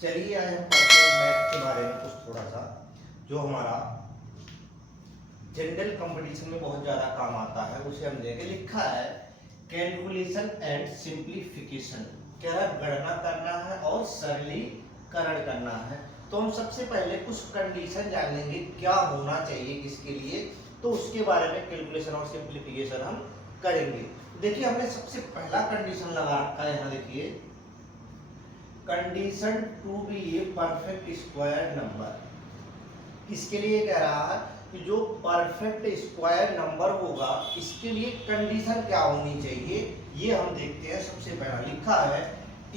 चलिए आज हम पढ़ते हैं मैथ के बारे में कुछ थोड़ा सा, जो हमारा जनरल कंपटीशन में बहुत ज़्यादा काम आता है। उसे हम देखें। लिखा है कैलकुलेशन एंड सिंप्लीफिकेशन, कह रहा है गणना करना है और सरलीकरण करना है। तो हम सबसे पहले कुछ कंडीशन जान लेंगे क्या होना चाहिए किसके लिए, तो उसके बारे में कैलकुलेशन और सिंप्लीफिकेशन हम करेंगे। देखिए हमने सबसे पहला कंडीशन लगा रखा है, यहाँ देखिए condition to be a perfect square number. किसके लिए कह रहा है कि जो परफेक्ट स्क्वायर नंबर होगा इसके लिए कंडीशन क्या होनी चाहिए, ये हम देखते हैं। सबसे पहला लिखा है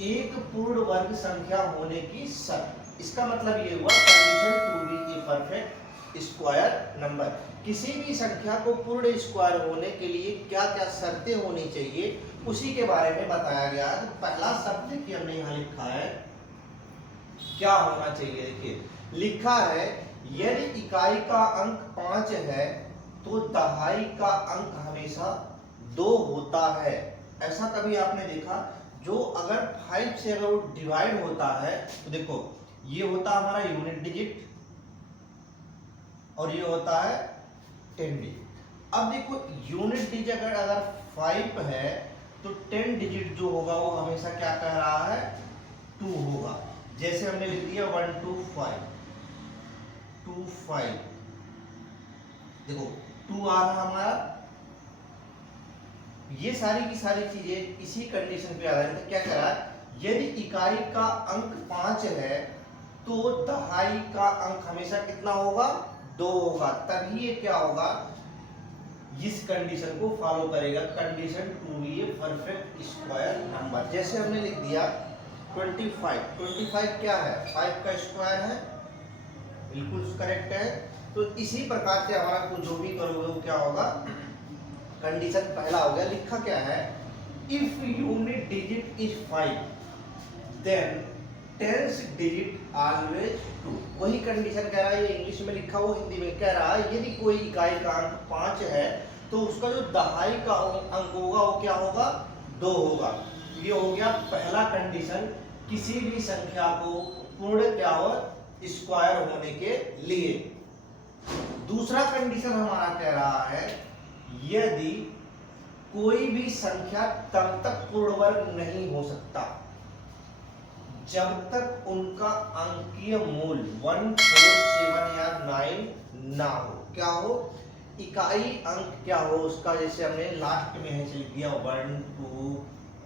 एक पूर्ण वर्ग संख्या होने की शर्त। इसका मतलब ये हुआ condition to be a perfect square number, किसी भी संख्या को पूर्ण स्क्वायर होने के लिए क्या क्या शर्तें होनी चाहिए उसी के बारे में बताया गया है। तो पहला शर्त देखिए हमने यहाँ लिखा है क्या होना चाहिए। देखिए लिखा है यदि इकाई का अंक 5 है तो दहाई का अंक हमेशा 2 होता है। ऐसा कभी आपने देखा? जो अगर 5 से अगर वो डिवाइड होता है तो देखो ये होता है हमारा यूनिट डिजिट और ये होता है 10 डिजिट। अब देखो यूनिट डिजिट अगर 5 है तो 10 डिजिट जो होगा वो हमेशा क्या कह रहा है 2 होगा। जैसे हमने लिख दिया 1 2 5 2 5, देखो 2 आ रहा हमारा। ये सारी की सारी चीजें इसी कंडीशन पे आधारित है। क्या कह रहा है यदि इकाई का अंक 5 है तो दहाई का अंक हमेशा कितना होगा 2 होगा, तभी ये क्या होगा इस कंडीशन को फॉलो करेगा। Condition to be a perfect square number. जैसे हमने लिख दिया 25 क्या है 5 का स्क्वायर है, बिल्कुल करेक्ट है। तो इसी प्रकार से हमारा को जो भी करोगे वो क्या होगा, कंडीशन पहला हो गया। लिखा क्या है if unit digit is 5 then tens digit always 2। वही कंडीशन कह रहा है, ये इंग्लिश में लिखा वो हिंदी में कह रहा है यदि कोई इकाई का अंक 5 है तो उसका जो दहाई का अंक होगा वो क्या होगा 2 होगा। ये हो गया पहला कंडीशन, किसी भी संख्या को पूर्ण क्या हो स्क्वायर होने के लिए। दूसरा कंडीशन हमारा कह रहा है यदि कोई भी संख्या तब तक पूर्ण वर्ग नहीं हो सकता जब तक उनका अंकीय मूल 1 4 7 या 9 ना हो। क्या हो इकाई अंक क्या हो उसका, जैसे हमने लास्ट में है लिख दिया 1 2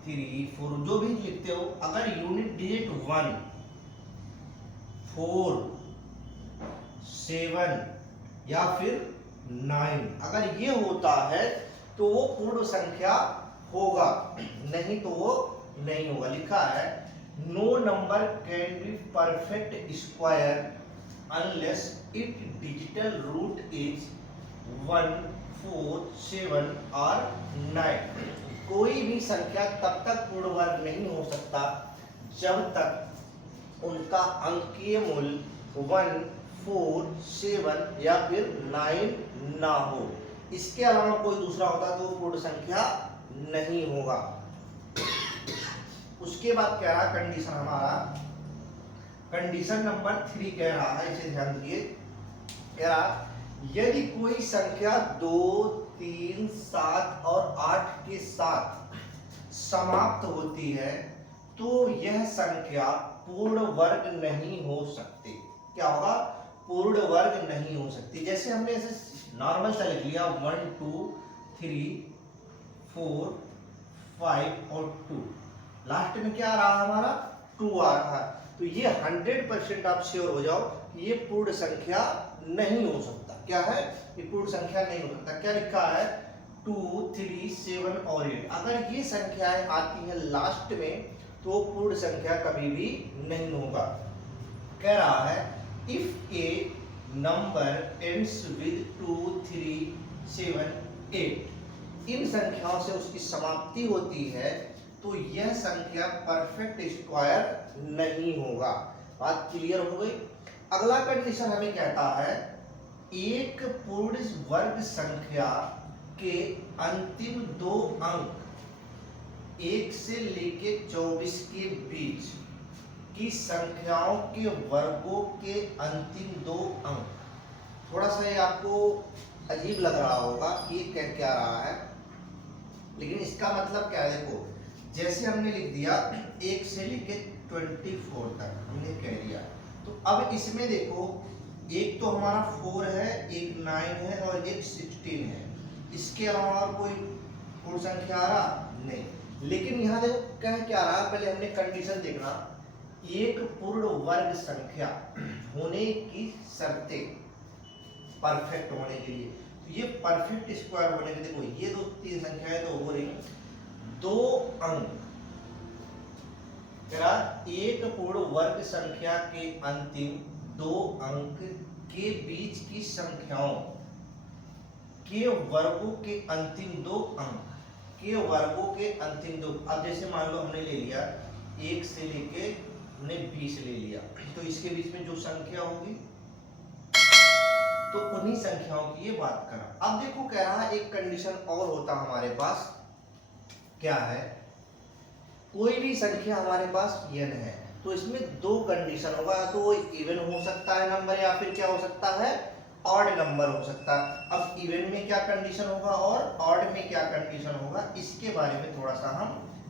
3 4 जो भी लिखते हो, अगर यूनिट डिजिट 1 4 7 या फिर 9 अगर ये होता है तो वो पूर्ण संख्या होगा, नहीं तो वो नहीं होगा। लिखा है no number can be perfect square unless it digital root is 1 4 7 और 9। कोई भी संख्या तब तक पूर्ण वर्ग नहीं हो सकता जब तक उनका अंकीय मूल्य 1 4 7 या फिर 9 ना हो। इसके अलावा कोई दूसरा होता तो पूर्ण संख्या नहीं होगा। उसके बाद कह रहा कंडीशन हमारा कंडीशन नंबर 3 कह रहा है, इसे ध्यान दीजिए। कह रहा यदि कोई संख्या 2 3 7 और 8 के साथ समाप्त होती है तो यह संख्या पूर्ण वर्ग नहीं हो सकती। क्या होगा पूर्ण वर्ग नहीं हो सकती। जैसे हमने ऐसे नॉर्मल सा लिख लिया 1 2 3 4 5 और 2, लास्ट में क्या आ रहा हमारा 2 आ रहा है, तो ये 100% आप श्योर हो जाओ ये पूर्ण संख्या नहीं हो सकता। क्या है ये पूर्ण संख्या नहीं हो सकता। क्या लिखा है 2 3 7 और 8, अगर ये संख्याएं आती हैं लास्ट में तो पूर्ण संख्या कभी भी नहीं होगा। कह रहा है if A number ends with 2 3 7 8, इन संख्याओं से उसकी समाप्ति होती है तो यह संख्या परफेक्ट स्क्वायर नहीं होगा। बात क्लियर हो गई। अगला कंडीशन हमें कहता है एक पूर्ण वर्ग संख्या के अंतिम 2 अंक 1 से लेके 24 के बीच कि संख्याओं के वर्गों के अंतिम दो अंक। थोड़ा सा ये आपको अजीब लग रहा होगा कि ये कह क्या रहा है, लेकिन इसका मतलब क्या है। देखो, जैसे हमने लिख दिया 1 से लेके 24 तक हमने कह दिया, तो अब इसमें देखो एक तो हमारा 4 है, एक 9 है और एक 16 है। इसके अलावा और कोई पूर्ण संख्या आ रहा नहीं। लेकिन यहाँ देखो कह क्या रहा, पहले हमने कंडीशन देखना। एक पूर्ण वर्ग संख्या होने की शर्तें परफेक्ट होने के लिए, तो ये परफेक्ट स्क्वायर होने के लिए, देखो ये दो तीन संख्याएं तो हो रही, दो अंक तेरा एक पूर्ण वर्ग संख्या के अंतिम दो अंक के बीच की संख्याओं के वर्गों के अंतिम दो अंक के वर्गों के अंतिम दो। अब जैसे मान लो हमने ले लिया 1 से लेके हमने 20 ले लिया, तो इसके बीच में जो संख्या होगी तो उन्हीं संख्याओं की ये बात करा। अब देखो कह रहा है एक कंडीशन और होता हमारे पास, क्या है, कोई भी संख्या हमारे पास n है तो इसमें दो कंडीशन होगा, तो इवन हो सकता है नंबर या फिर क्या हो सकता है, ऑड नंबर हो सकता है। अब इवन में क्या कंडीशन होगा और ऑड में क्या कंडीशन होगा, इसके बारे में थोड़ा सा हम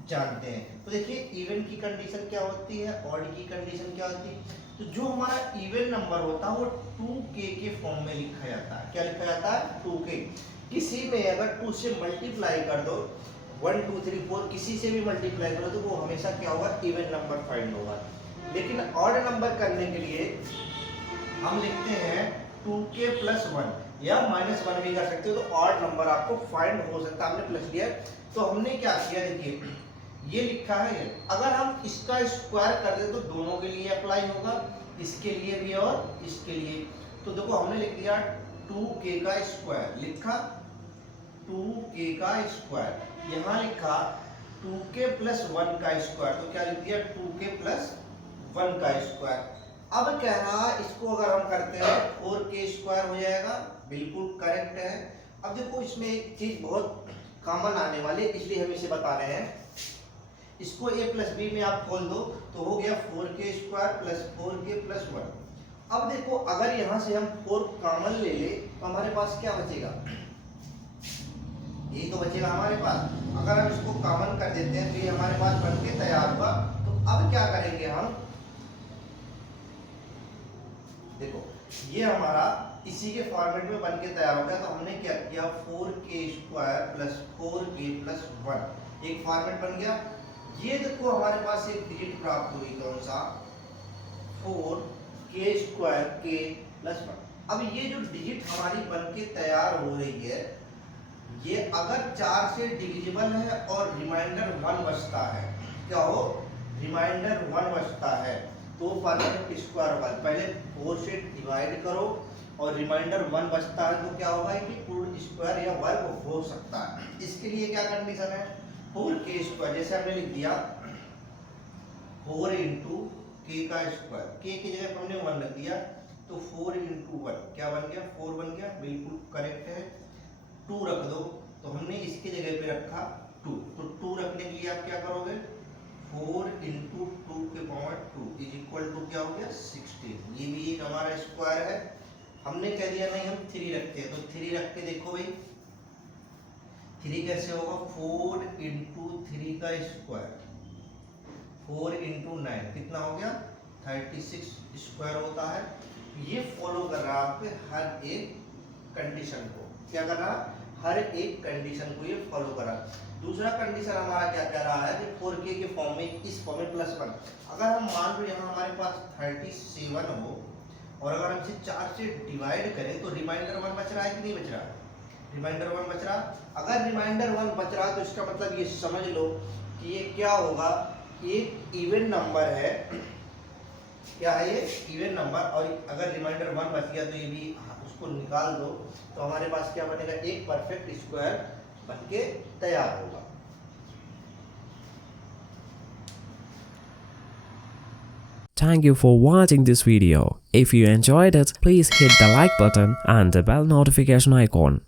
जानते हैं। तो देखिए इवन की कंडीशन क्या होती है, ऑड की कंडीशन क्या होती है। तो जो हमारा इवन नंबर होता है वो 2k के फॉर्म में लिखा जाता है। क्या लिखा जाता है, 2k। किसी में अगर 2 से मल्टीप्लाई कर दो, 1 2 3 4 किसी से भी मल्टीप्लाई करो तो वो हमेशा क्या होगा, इवन नंबर फाइंड होगा। लेकिन ऑड नंबर करने के लिए हम लिखते हैं 2k + 1 या -1 भी कर सकते हो, तो ऑड नंबर आपको फाइंड हो सकता है। हमने प्लस लिया, तो हमने क्या किया, देखिए ये लिखा है ये, अगर हम इसका स्क्वायर कर दे तो दोनों के लिए अप्लाई होगा, इसके लिए भी और इसके लिए। तो देखो हमने लिख दिया 2k का स्क्वायर, लिखा 2k का स्क्वायर, यहाँ लिखा 2k + 1 का स्क्वायर, तो क्या लिख दिया 2k + 1 का स्क्वायर। अब कह रहा इसको अगर हम करते हैं 4k स्क्वायर हो जाएगा, बिल्कुल करेक्ट है। अब देखो इसमें एक चीज बहुत कॉमन आने वाली है, इसलिए हम इसे बता रहे हैं। इसको a + b में आप खोल दो तो हो गया 4k स्क्वायर + 4k + 1। अब देखो अगर यहां से हम 4 कॉमन ले ले तो हमारे पास क्या बचेगा, यही तो बचेगा हमारे पास। अगर हम इसको कॉमन कर देते हैं तो ये हमारे पास बनके तैयार हुआ। तो अब क्या करेंगे हम, देखो ये हमारा इसी के फॉर्मेट में बनके तैयार हो गया। तो हमने क्या किया, 4k स्क्वायर + 4k + 1 एक फॉर्मेट बन गया। ये देखो हमारे पास एक डिजिट प्राप्त हुई, कौन सा, 4k स्क्वायर k + 1। अब ये जो डिजिट हमारी बनके तैयार हो रही है, ये अगर 4 से डिविजिबल है और रिमाइंडर 1 बचता है, क्या हो, रिमाइंडर 1 बचता है, तो परफेक्ट स्क्वायर होगा। पहले 4 से डिवाइड करो और रिमाइंडर 1 बचता है तो क्या होगा कि पूर्ण स्क्वायर या वर्ग हो सकता है। इसके लिए क्या कंडीशन है, 4k स्क्वायर, जैसे हमने लिख दिया 4 × k का स्क्वायर, k की जगह हमने 1 रख दिया, तो 4 × 1 क्या बन गया, 4 बन गया, बिल्कुल करेक्ट है। 2 रख दो, तो हमने इसके जगह पे रखा 2, तो 2 रखने के लिए आप क्या करोगे, 4 × 2 के पावर 2 = क्या हो गया, 16। ये भी एक हमारा स्क्वायर है। हमने कह दिया नहीं हम 3 रखते हैं, तो 3 रख के देखो भाई 3 कैसे होगा, 4 × 3 का स्क्वायर, 4 × 9 कितना हो गया, 36 स्क्वायर होता है। ये फॉलो कर रहा है आपके हर एक कंडीशन को, क्या कर रहा, हर एक कंडीशन को ये फॉलो कर रहा है। दूसरा कंडीशन हमारा क्या कह रहा है कि 4k के फॉर्म में, इस फॉर्म में +1, अगर हम मान लो यहाँ हमारे पास 37 हो और अगर हम इसे 4 से डिवाइड करें तो रिमाइंडर 1 बच रहा है कि नहीं बच रहा, रिमाइंडर 1 बच रहा। अगर रिमाइंडर 1 बच रहा तो इसका मतलब ये समझ लो कि ये क्या होगा, एक इवन नंबर है। क्या है ये, इवन नंबर। और अगर रिमाइंडर 1 बच गया तो ये भी उसको निकाल दो, तो हमारे पास क्या बनेगा, एक परफेक्ट स्क्वायर बनके तैयार होगा। Thank you for watching this video. If you enjoyed it, please hit the like button and the bell notification icon.